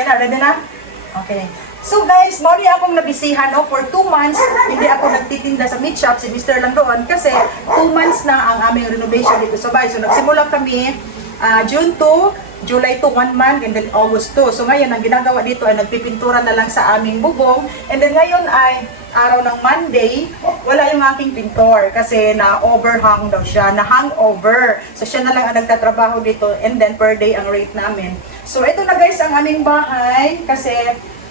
Okay na, ready na? Okay. So guys, mali akong nabisihan for 2 months. Hindi ako nagtitinda sa meat shop, si Mr. lang doon kasi 2 months na ang aming renovation dito sa bahay. So nagsimula kami June 2, July 2, 1 month, and then August 2. So ngayon, ang ginagawa dito ay nagpipintura na lang sa aming bubong. And then ngayon ay araw ng Monday, wala yung aking pintor kasi na-overhang daw siya, na-hangover. So siya na lang ang nagtatrabaho dito, and then per day ang rate namin. So ito na guys ang aming bahay kasi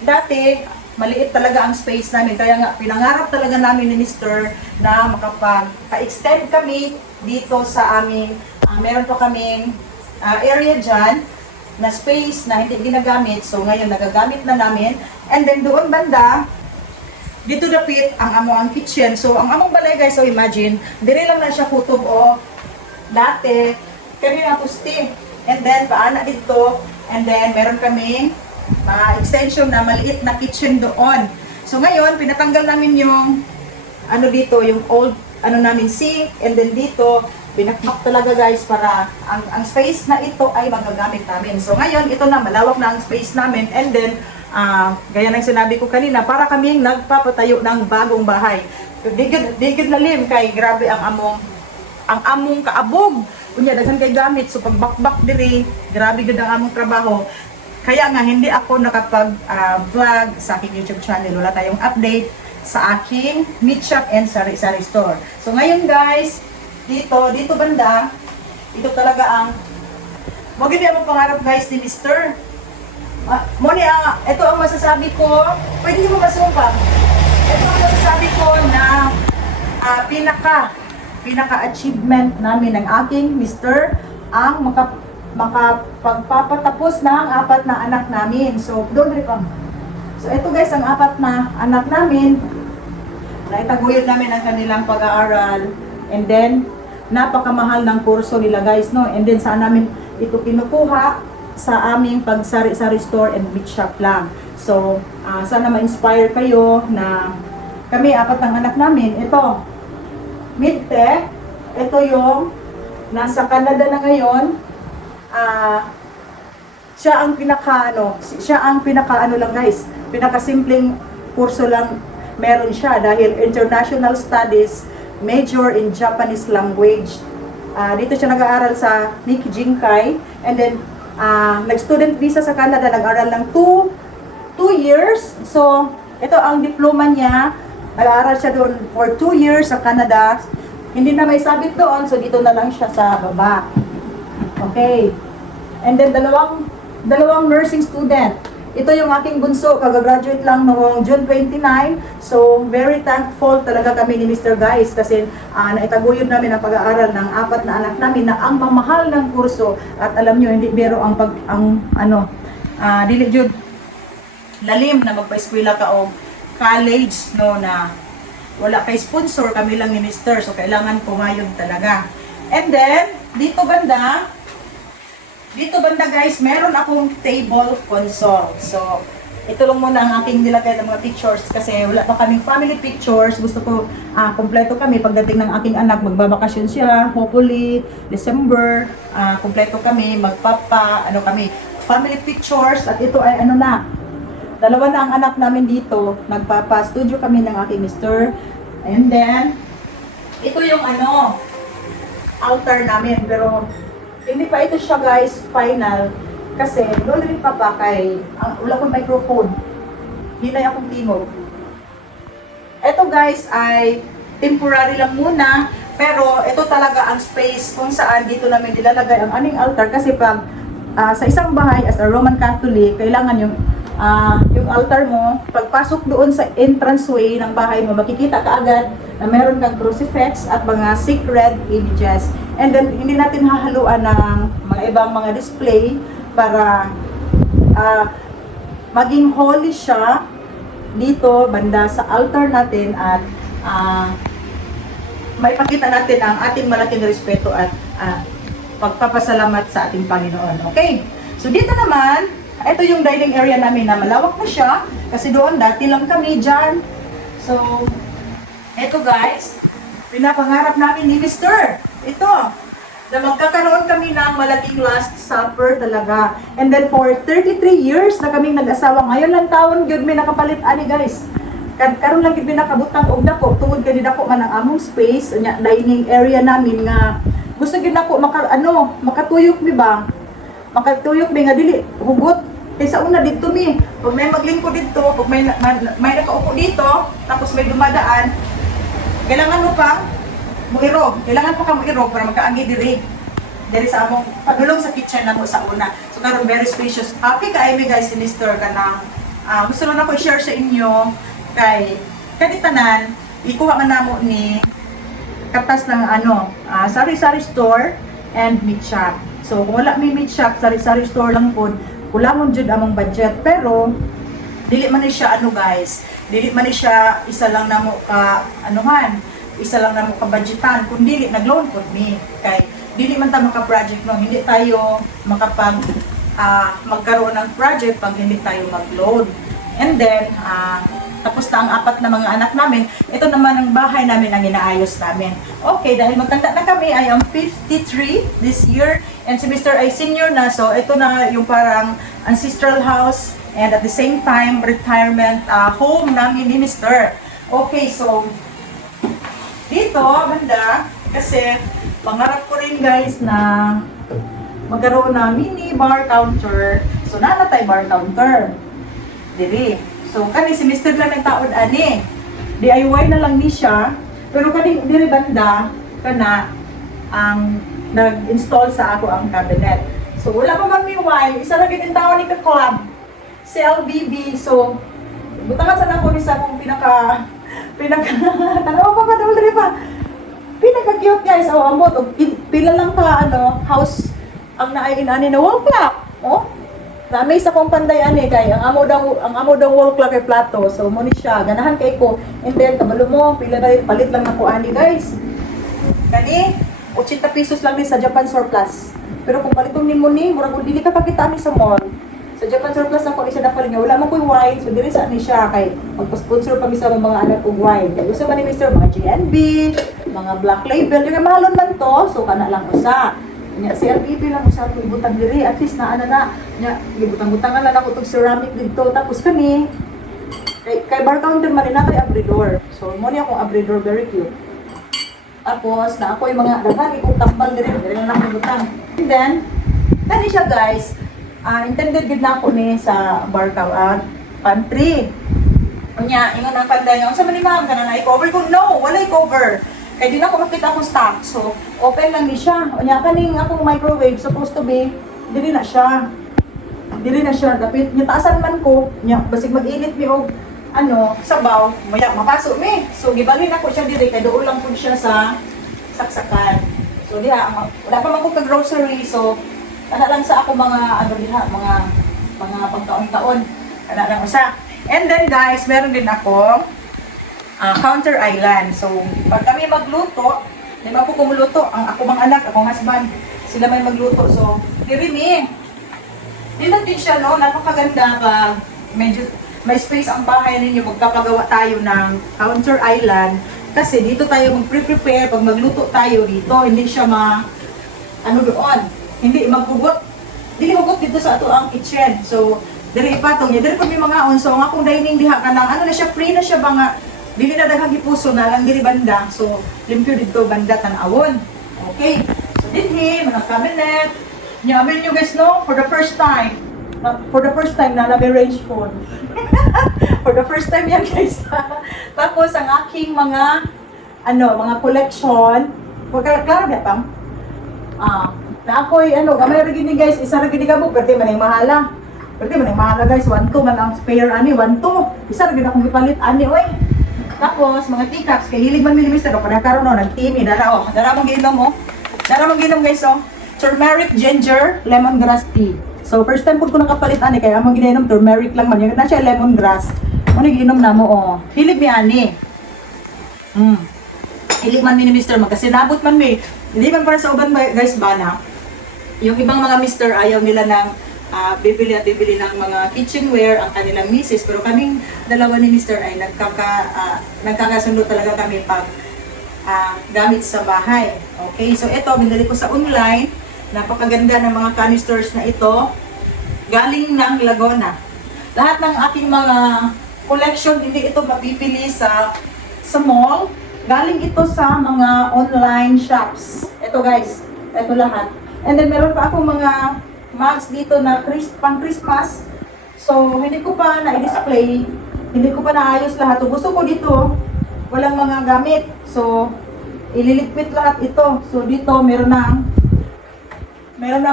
dati maliit talaga ang space namin. Kaya nga pinangarap talaga namin ni Mr. na makapag-extend kami dito sa aming, meron pa kaming area dyan na space na hindi ginagamit. So ngayon nagagamit na namin. And then doon banda, dito dapit ang among kitchen. So ang among balay guys, so imagine, dire lang na siya kutob o dati kami na pusti. And then paana dito, and then meron kaming extension na maliit na kitchen doon. So ngayon pinatanggal namin yung dito, yung old namin sink, and then dito pinakmak talaga guys para ang space na ito ay magagamit namin. So ngayon ito na, malawak na ang space namin, and then gaya ng sinabi ko kanina, para kaming nagpapatayo ng bagong bahay. Digid lalim kay grabe ang among kaabog. Kunya daghan kay gamit, so pagbakbak diri, grabe gud ang among trabaho. Kaya nga hindi ako nakapag-vlog sa aking YouTube channel. Wala tayong update sa aking meat shop and sari-sari store. So ngayon guys, dito banda, ito talaga ang wag hindi ako pangarap guys ni Mr. Ito ang masasabi ko, pwede mo masumpa. Ito ang masasabi ko na pinaka-achievement namin ng aking Mr. ang makapagpapatapos ng 4 na anak namin. So, doon rin kami. So, ito guys, ang 4 na anak namin, naitaguyod namin ang kanilang pag-aaral, and then, napakamahal ng kurso nila guys, no? And then, saan namin ito kinukuha? Sa aming pagsari-sari store and meat shop lang. So, sana ma-inspire kayo na kami, 4 ng anak namin. Ito, mid-tech, ito yung nasa Canada na ngayon. Siya ang pinaka lang guys, pinaka-simpleng kurso lang meron siya dahil international studies, major in Japanese language. Dito siya nag-aaral sa Nikki Jinkai, and then nag-student visa sa Canada, nag-aaral ng 2 years. So ito ang diploma niya, nag-aaral siya doon for 2 years sa Canada. Hindi na may sabit doon, so dito na lang siya sa baba. Okay. And then dalawang nursing student. Ito yung aking bunso, kagagraduate lang noong June 29. So very thankful talaga kami ni Mr. guys kasi naitaguyod namin ang pag-aaral ng 4 na anak namin na ang mamahal ng kurso. At alam nyo, hindi biro dili jud lalim na magpa-eskwela ka o college, no, na wala kay sponsor, kami lang ni Mr. So kailangan pumayod talaga. And then dito banda guys, meron akong table console. So, ito lang muna ang aking nilagay ng mga pictures kasi wala pa kaming family pictures. Gusto ko kompleto kami pagdating ng aking anak, magbabakasyon siya, hopefully December, kompleto kami, kami, family pictures. At ito ay dalawa na ang anak namin dito, nagpapa-studio kami ng aking Mr. And then, ito yung altar namin, pero hindi pa ito siya guys final kasi doon rin pa kay wala akong microphone, hinay akong tingog. Ito guys ay temporary lang muna, pero ito talaga ang space kung saan dito namin nilalagay ang aming altar kasi pag sa isang bahay as a Roman Catholic, kailangan yung altar mo, pagpasok doon sa entranceway ng bahay mo, makikita ka agad na meron kang crucifix at mga sacred images. And then, hindi natin hahaluan ng mga ibang mga display para maging holy siya dito, banda sa altar natin, at may pakita natin ang ating malaking respeto at pagpapasalamat sa ating Panginoon. Okay? So, dito naman, ito yung dining area namin na malawak na siya kasi doon dati lang kami dyan. So, ito guys, pinapangarap namin ni Mr. Ito, na magkakaroon kami ng malaking last supper talaga. And then for 33 years na kaming nag-asawa, ngayon lang taon gyud may nakapalit ani guys. Karon lang gyud may nakabutang og dako tungod kay dako man ang among space, nya dining area namin nga gusto gyud nako makatuyok mi ba? Makatuyok mi nga dili hugot. Kaysa una dito mi, pag may maglingkod dito, pag may nakaupo dito, tapos may dumadaan, kailangan mo pa muirog. Kailangan pa ka muirog para magkaagi diri sa among pagulong sa kitchen namo sa una. So karon very spacious. Happy kay mi guys, sinister ka nang gusto lang ako i-share sa inyo kay kanitanan ikuha man namo ni katas ng sari-sari store and meat shop. So kung wala may meat shop, sari-sari store lang pod, kulangon jud among budget. Pero dili man ni siya guys, dili man ni siya isa lang namo ka isa lang namo ka budgetan, kun dili nag-loan pod mi kay dili man ta maka-project no, hindi tayo makapag magkaroon ng project pag hindi tayo mag-loan. And then tapos na ang apat na mga anak namin, ito naman ang bahay namin ang inaayos namin. Okay, dahil magtanda na kami, I am 53 this year and si Mr. ay senior na, so ito na yung parang ancestral house and at the same time retirement home namin ni Mr. Okay, so dito banda kasi pangarap ko rin guys na magkaroon na mini bar counter. So nanatay bar counter dili. So kani si Mr. lang ng taon ani. DIY na lang ni siya, pero kani diri banda kana ang nag-install sa ako ang cabinet. So wala pa man miway, isa lang gid taon ni ka club si LBB. So butangan sa nako ni sa akong pinaka tanaw pa daw diri pa. Pinaka cute guys. Oh, amot og pila lang ka house ang naay inani na wall clock. Oh. Na may sa kong panday ani kay ang amo daw wall clock kay plato. So mo ni siya ganahan kay ko. And then kabalo mo pila na palit lang nako ani guys. Kani 80 pesos lang ni sa Japan Surplus. Pero kung paliton nimo ni murag dili ka pakita ni sa mall. Sa Japan Surplus ako isa na paling wala man koy wine. So diri sa ani siya kay magpa-sponsor pa mi sa mga anak kong wine. Kay gusto man ni Mr. mga GNB, mga Black Label, yung mahalon man to. So kana lang usa. Nya si RPP lang usa ko ibutang diri at least na nya gibutang-butangan lang ako tog ceramic dito tapos kami kay bar counter man na kay abridor. So mo ni akong abridor very cute. Tapos na ako yung mga daghan ikong tambal diri lang ako butang. And then kani siya guys, intended gid na ako ni sa bar pantry. Nya ingon ang panday unsa man ni ma'am kana na i-cover ko? No, wala i-cover. Kaya di na ako makita akong stock. So, open lang ni siya. O niya, kaning akong microwave, supposed to be, dili na siya. Dili na siya. Dapit, taasan man ko, niya, basig mag-init mi og sabaw, maya, mapasok mi. So, gibalin ako siya dili, kaya doon lang po siya sa saksakan. So, diha, wala pa man ko ka-grocery. So, ana lang sa ako mga, mga pagtaon-taon. Ana lang usa. And then, guys, meron din ako, counter island. So, pag kami magluto, di ba po kumuluto, ang ako mga anak, akong husband, sila may magluto. So, diri mi. Dito din siya, no? Napakaganda ka. Medyo may space ang bahay ninyo. Magpapagawa tayo ng counter island. Kasi dito tayo mag-prepare. Pag magluto tayo dito, hindi siya doon. Hindi maghugot. Dili hugot dito sa ato ang kitchen. So, diri ipatong niya. Diri pa may mga on. So, ang akong dining diha ka ng, na siya, free na siya ba nga, dili na daghang gipuso na lang diri banda. So, limpyo dito banda tan-awon. Okay. So, dinhi, mga cabinet. Nyamin nyo guys, no? For the first time na may range phone. For the first time yan guys. Tapos, ang aking mga collection. Klaro ba pang? Na ako'y, gamay rin gini guys, isa rin gini kabog, pwede man yung mahala. Pwede man yung mahala guys, 1-2 man ang spare, 1-2. Isa rin akong ipalit, oy. Tapos, mga teacups, kay hilig man milimister, o kadakaroon nag-timi, dara mong ginom, Dara mong ginom guys, turmeric, ginger, lemongrass tea. So, first time po ko nakapalit, kaya among ginom, turmeric lang man. Yung na siya lemongrass. Ano ginom na mo, Hilig mi, Hilig man milimister, kasi nabot man mi. Hindi man para sa uban guys, bana. Yung ibang mga mister, ayaw nila ng bibili ng mga kitchenware ang kanilang misis, pero kaming dalawa ni Mr. ay nagkakasundo talaga kami pag gamit sa bahay. Okay, so ito, binili ko sa online. Napakaganda ng mga canisters na ito. Galing ng Laguna. Lahat ng aking mga collection, hindi ito mapipili sa mall. Galing ito sa mga online shops. Ito guys, ito lahat. And then meron pa akong mga mugs dito na pang Christmas. So, hindi ko pa na-display. Hindi ko pa naayos lahat. So, gusto ko dito, walang mga gamit. So, ililigpit lahat ito. So, dito meron na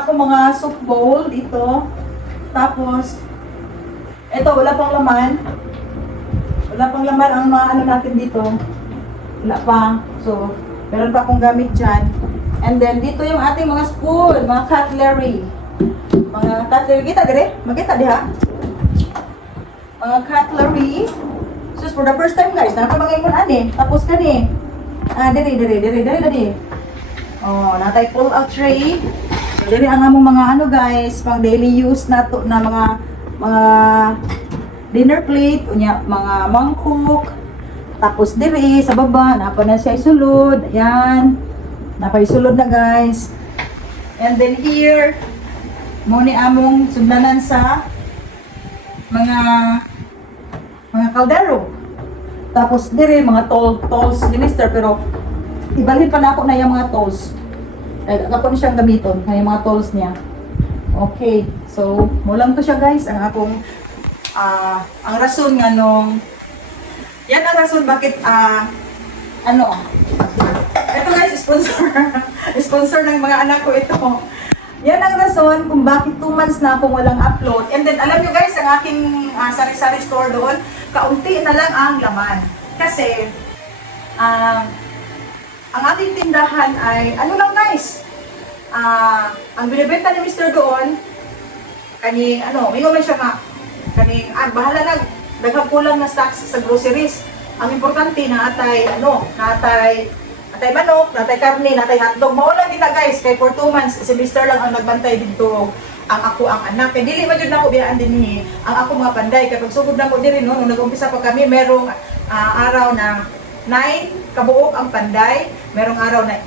ako mga soup bowl dito. Tapos, ito, wala pang laman. Wala pang laman ang mga ano natin dito. Wala pa. So, meron pa akong gamit dyan. And then, dito yung ating mga spoon, mga cutlery. Mga cutlery. Kita dire? Magkita diha? Mga cutlery. So, for the first time guys, nakapamagay mo na ani. Tapos ka ni. Diri. Oh, natay pull out tray. So, diri ang among mga ano guys, pang daily use na to, na mga dinner plate, unya, mga mangkok. Tapos diri sa baba, napa na siya isulod. Ayan. Napa isulod na guys. And then here, mo ni among sudlanan sa mga kaldero. Tapos diri mga tools ni Mister, pero ibalhin pa na ako na yung mga tools. Ako na siyang gamiton, yung mga tools niya. Okay, so mo lang to siya guys, ang akong ang rason nga nung yan ang rason bakit ito guys, sponsor ng mga anak ko ito. Yan ang rason kung bakit 2 months na akong walang upload. And then alam nyo guys, ang aking sari-sari store doon, kaunti na lang ang laman. Kasi ang ating tindahan ay ano lang guys, ang binibenta ni Mr. doon kaning mingo man siya nga kaning bahala na daghang kulang na stocks sa groceries. Ang importante na atay natay manok, natay karne, natay hotdog. Mawala din na guys, kay for 2 months, si Mr. lang ang nagbantay dito. Ang anak. Kaya dili man jud na ko biyaan din ni ang ako mga panday. Kaya pag sugod na ko diri no, nung nag-umpisa pa kami, merong araw na 9 kabuok ang panday. Merong araw na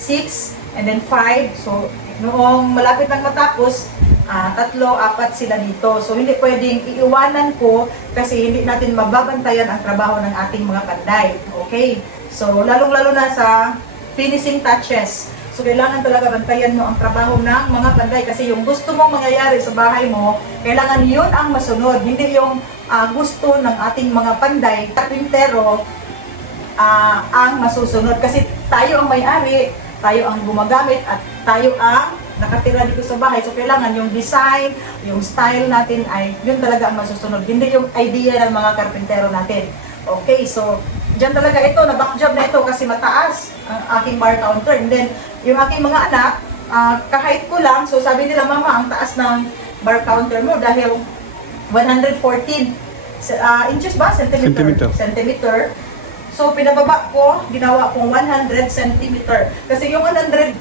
6 and then 5. So, noong malapit nang matapos, 3, 4 sila dito. So, hindi pwedeng iiwanan ko kasi hindi natin mababantayan ang trabaho ng ating mga panday. Okay? So, lalong-lalo na sa finishing touches. So, kailangan talaga bantayan mo ang trabaho ng mga panday kasi yung gusto mong mangyayari sa bahay mo, kailangan yun ang masunod. Hindi yung gusto ng ating mga panday, karpintero, ang masusunod. Kasi tayo ang may-ari, tayo ang gumagamit, at tayo ang nakatira dito sa bahay. So, kailangan yung design, yung style natin ay yun talaga ang masusunod. Hindi yung idea ng mga karpintero natin. Okay, so, dyan talaga ito, na-back job na ito kasi mataas ang aking bar counter. And then, yung aking mga anak, kahit ko lang, so sabi nila, Mama, ang taas ng bar counter mo dahil 114 inches ba? Centimeter. So, pinababa ko, ginawa kong 100 centimeter. Kasi yung 110,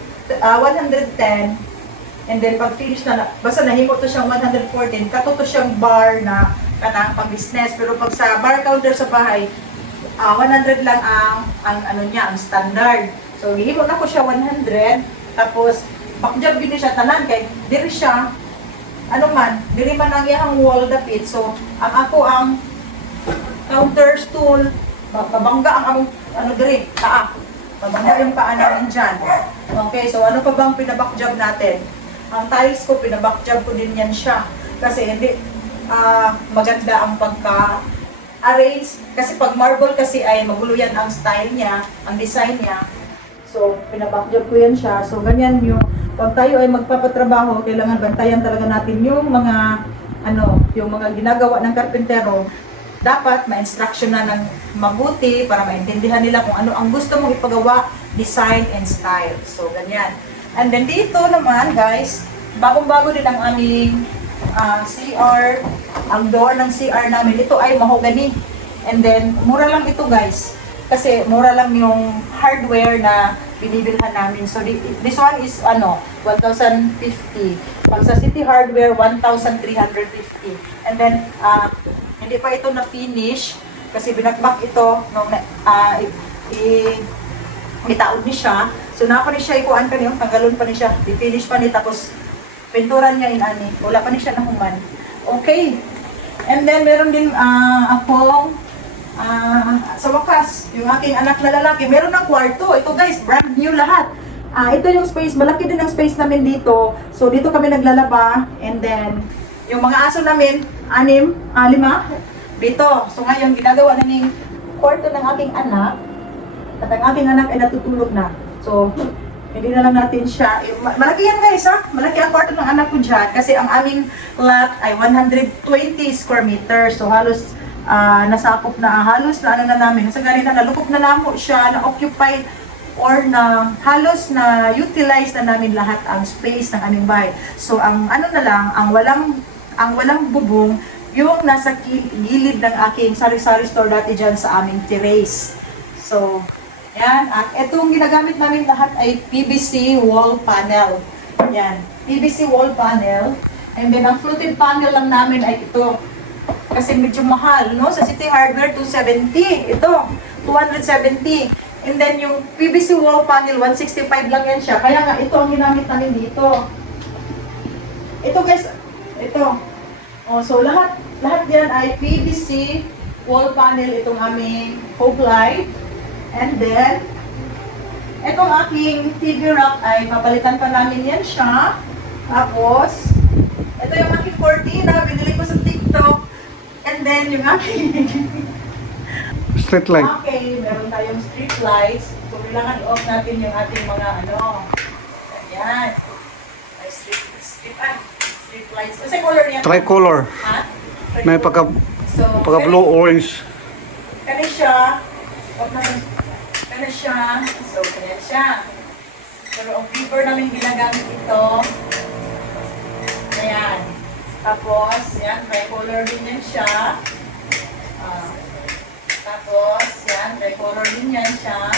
and then pag finish na, basta nahimo to siyang 114, katuto siyang bar na kanang pang business. Pero pag sa bar counter sa bahay, 100 lang ang ang standard. So, hihimo na ko siya 100, tapos backjob din siya tanan kay diri siya diri man ang iyang wall dapit. So, ang counter stool, pabangga ang diri, taa. Pabangga yung paa namin dyan. Okay, so ano pa bang pinabackjob natin? Ang tiles ko, pinabackjob ko din yan siya. Kasi hindi maganda ang pagka-arrange. Kasi pag marble kasi ay magulo yan ang style niya, ang design niya. So, pinabackjob ko yan siya. So, ganyan yung, pag tayo ay magpapatrabaho, kailangan bantayan talaga natin yung mga, yung mga ginagawa ng karpintero. Dapat ma-instruction na ng mabuti para maintindihan nila kung ano ang gusto mong ipagawa, design and style. So, ganyan. And then dito naman, guys, bagong-bago din ang aming CR. Ang door ng CR namin, ito ay mahogany. And then, mura lang ito, guys. Kasi mura lang yung hardware na binibilhan namin. So, this one is, 1,050. Pag sa City Hardware, 1,350. And then, hindi pa ito na-finish kasi binakbak ito nung itaod ni siya. So napa ni siya ikuan pa niyo, tanggalon pa ni siya, di-finish pa ni tapos pinturan niya inani. Wala pa ni siya nahuman. Okay. And then meron din akong sa wakas, yung aking anak na lalaki, meron ng kwarto. Ito guys, brand new lahat. Ito yung space, malaki din ang space namin dito. So dito kami naglalaba. And then, yung mga aso namin, 5, dito. So ngayon, ginagawa na ng kwarto ng aking anak. At ang aking anak ay natutulog na. So, hindi na lang natin siya. Malaki yan guys ha. Malaki ang kwarto ng anak ko dyan. Kasi ang aming lot ay 120 square meters. So halos nasakop na, halos na ano na namin. Sa ganito, nalukop na lamo siya, na-occupy or na halos na utilize na namin lahat ang space ng aming bahay. So ang ano na lang, ang walang bubong, yung nasa gilid ng aking sari-sari store dati dyan sa aming terrace. So, yan. At itong ginagamit namin lahat ay PVC wall panel. Yan. PVC wall panel. And then, ang fluted panel lang namin ay ito. Kasi medyo mahal, no? Sa City Hardware, 270. Ito, 270. And then, yung PVC wall panel, 165 lang yan siya. Kaya nga, ito ang ginamit namin dito. Ito, guys. Ito. Oh, so, lahat yan ay PVC wall panel. Itong aming Hope Light. And then, itong aking TV rack ay papalitan pa namin yan siya. Tapos, ito yung aking 40 na binili ko sa TikTok. And then, yung aking street light. Okay, meron tayong street lights. So, kailangan i-off natin yung ating mga ayan. Ay, street lights. Kasi color niya. Tricolor. Ha? May pagka blue orange. Kani siya. Kani siya. So, kani siya. Pero ang paper namin ginagamit ito. Ayan. Tapos, yan, tricolor din yan siya. Tapos, yan, tricolor din yan siya.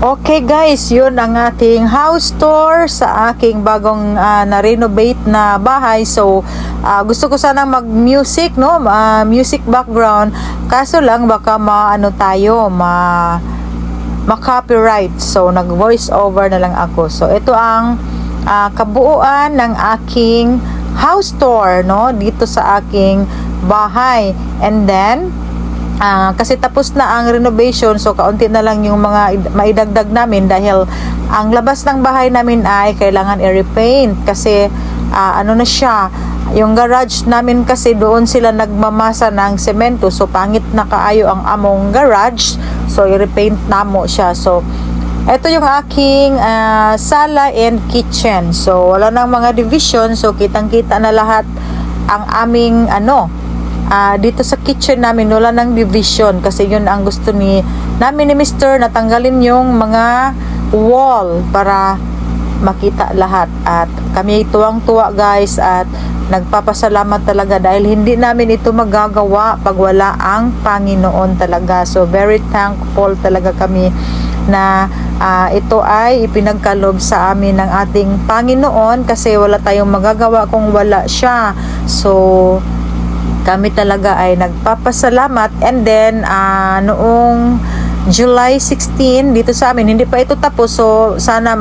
Okay guys, yun ang ating house tour sa aking bagong na-renovate na bahay. So, gusto ko sanang mag-music, no? Music background. Kaso lang, baka ma-copyright. So, nag-voice over na lang ako. So, ito ang kabuuan ng aking house tour, no? Dito sa aking bahay. And then, kasi tapos na ang renovation, so kaunti na lang yung mga maidagdag namin dahil ang labas ng bahay namin ay kailangan i-repaint kasi ano na siya, yung garage namin kasi doon sila nagmamasa ng semento, so pangit na kaayo ang among garage, so i-repaint namo siya. So ito yung aking sala and kitchen, so wala nang mga division, so kitang kita na lahat ang aming dito sa kitchen namin, wala ng division kasi yun ang gusto namin ni Mr. natanggalin yung mga wall para makita lahat. At kami tuwang-tuwa guys at nagpapasalamat talaga dahil hindi namin ito magagawa pag wala ang Panginoon talaga. So very thankful talaga kami na ito ay ipinagkalob sa amin ng ating Panginoon kasi wala tayong magagawa kung wala siya. So kami talaga ay nagpapasalamat. And then noong July 16 dito sa amin, hindi pa ito tapos, so sana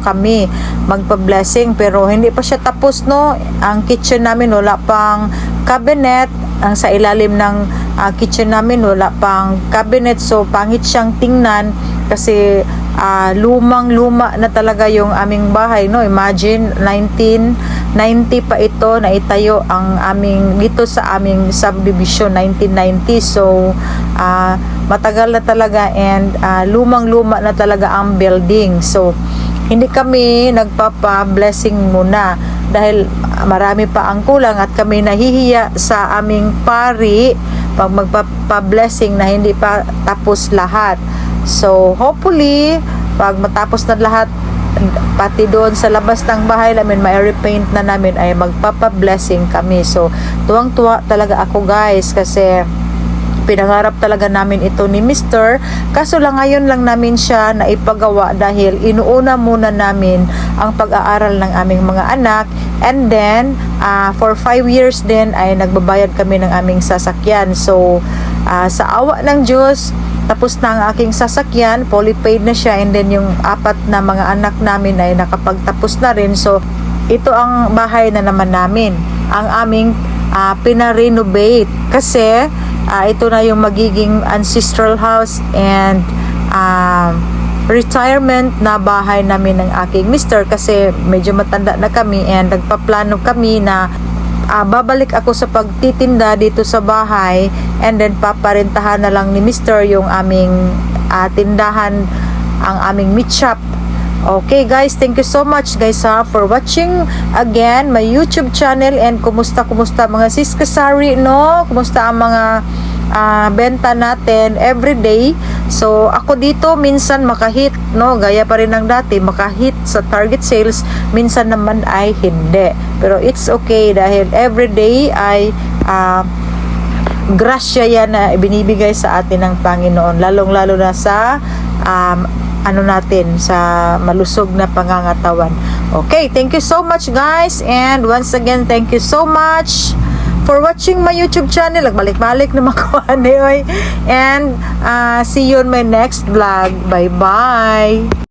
kami magpa-blessing, pero hindi pa siya tapos, no? Ang kitchen namin wala pang cabinet, ang sa ilalim ng kitchen namin wala pang cabinet, so pangit siyang tingnan kasi lumang-luma na talaga yung aming bahay, no? Imagine 1990 pa ito na itayo ang aming dito sa aming subdivision, 1990. So matagal na talaga and lumang-luma na talaga ang building. So hindi kami nagpapa-blessing muna dahil marami pa ang kulang at kami nahihiya sa aming pari pag magpapa-blessing na hindi pa tapos lahat. So, hopefully, pag matapos na lahat, pati doon sa labas ng bahay namin, may repaint na namin, ay magpapa-blessing kami. So, tuwang-tuwa talaga ako guys kasi pinangarap talaga namin ito ni Mr. Kaso lang ngayon lang namin siya na ipagawa dahil inuuna muna namin ang pag-aaral ng aming mga anak. And then, for 5 years din ay nagbabayad kami ng aming sasakyan. So, sa awa ng Diyos, tapos na ang aking sasakyan, fully paid na siya, and then yung 4 na mga anak namin ay nakapagtapos na rin. So ito ang bahay na naman namin, ang aming pina-renovate, kasi ito na yung magiging ancestral house and retirement na bahay namin ng aking mister, kasi medyo matanda na kami and nagpaplano kami na babalik ako sa pagtitinda dito sa bahay, and then paparentahan na lang ni mister yung aming tindahan, ang aming meat shop. Okay guys, thank you so much guys for watching again my YouTube channel. And kumusta mga sis kasari, no? Kumusta ang mga benta natin everyday? So ako dito minsan makahit, no, gaya pa rin ng dati, makahit sa target sales, minsan naman ay hindi, pero it's okay dahil everyday ay grasya yan na binibigay sa atin ng Panginoon, lalong lalo na sa natin, sa malusog na pangangatawan. Okay, thank you so much guys, and once again thank you so much for watching my YouTube channel. Nagbalik-balik naman ko anyway. And see you on my next vlog. Bye-bye.